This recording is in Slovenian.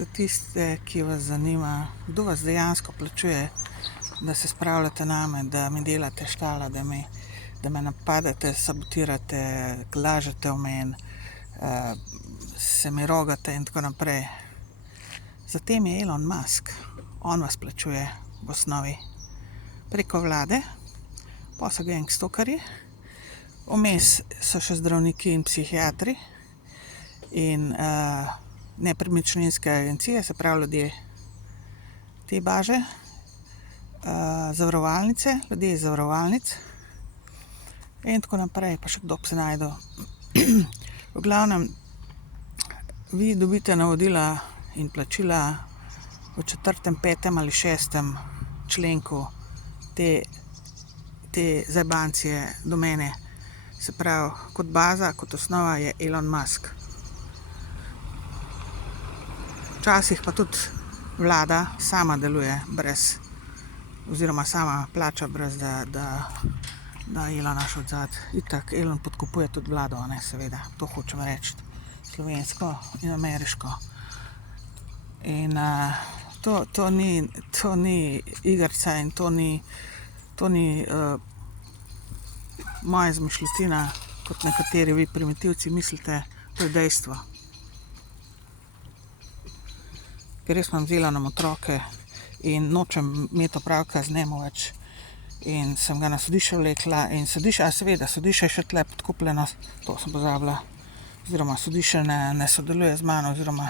Za tiste, ki vas zanima, kdo vas dejansko plačuje, da se spravljate name, da mi delate štala, da me napadate, sabotirate, lažete o meni, se mi rogate in tako naprej. Zatem je Elon Musk. On vas plačuje v osnovi preko vlade, pa so gangstokarji, vmes so še zdravniki in psihiatri in nepremičninske agencije, se pravi ljudje te baže, zavarovalnice, ljudje iz zavarovalnic in tako naprej, pa še kdo bi se našel. V glavnem, vi dobite navodila in plačila v 4., 5. ali 6. členku te zajbancije do mene. Se pravi, kot baza, kot osnova je Elon Musk. Včasih pa tudi vlada sama deluje oziroma sama plača brez, da Elona še odzad. Itak, Elon podkupuje tudi vlado, seveda, to hočem reči. Slovensko in ameriško. In to ni igrica in to ni moja izmišljotina, kot nekateri vi primitivci mislite, to je dejstvo. Ker res imam z Elonom otroke in nočem imeti opravka z njim več. In sem ga na sodišče vlekla in sodišče je še tule podkupljeno, to sem pozabila. Oziroma sodišče ne sodeluje z mano, oziroma